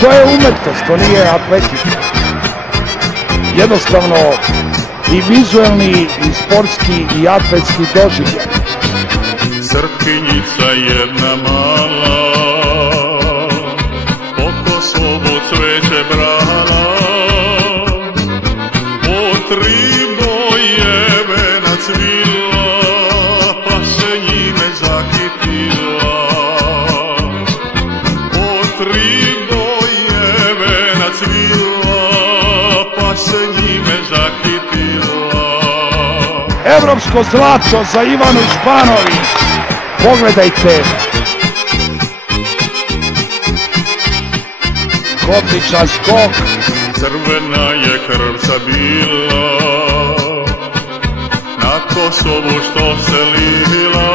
To je umetnost, to nije atletika. Jednostavno i vizuelni, i sportski, i atletski doživljaj. Srpkinjica jedna mala, oko sobu cveće brala, po 3 boje venac vila, pa se njime zakitila. Po 3 boje venac vila, pa se njime zakitila. Evropsko zlato za Ivanu Španović. Pogledajte. Odličan skok. Crvena je krvca bila, na Kosovu što se lila,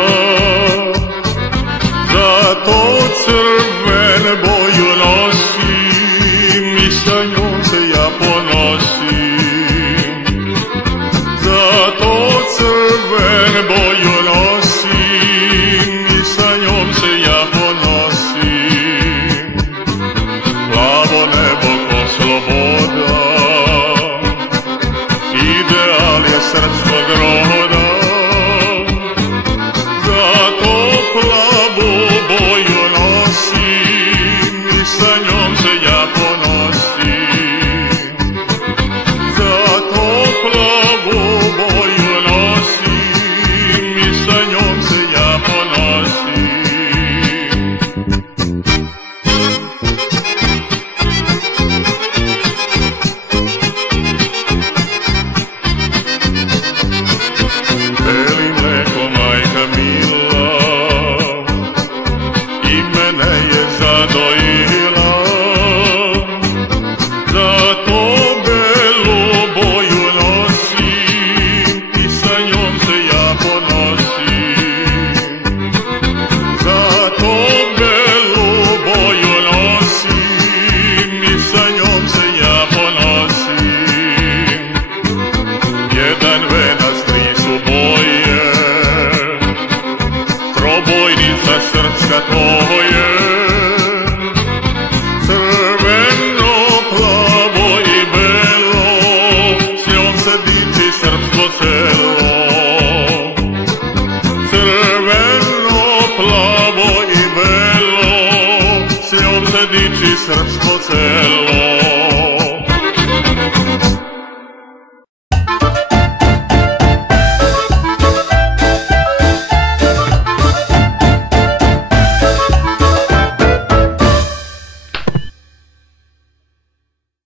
zato crvene boju nosim i sa njom se ja ponosim. Zato crvene boju nosim i sa njom se ja ponosim. Plavo nebo ko sloboda, ideal je srpskog roda. Zato plavu boju nosim i sa njom se ja ponosim. Zato plavu boju nosim i sa njom se ja ponosim. Beli mleko majka mila i mene je zadojila, zato belu boju nosim i sa njom se ja ponosim. Zato belu boju nosim i sa njom se ja ponosim. Jedan venac, 3 su boje, trobojnica srpska to je. Crveno, plavo i belo, s njom se diči srpsko selo. Crveno, plavo i belo, s njom se diči srpsko selo.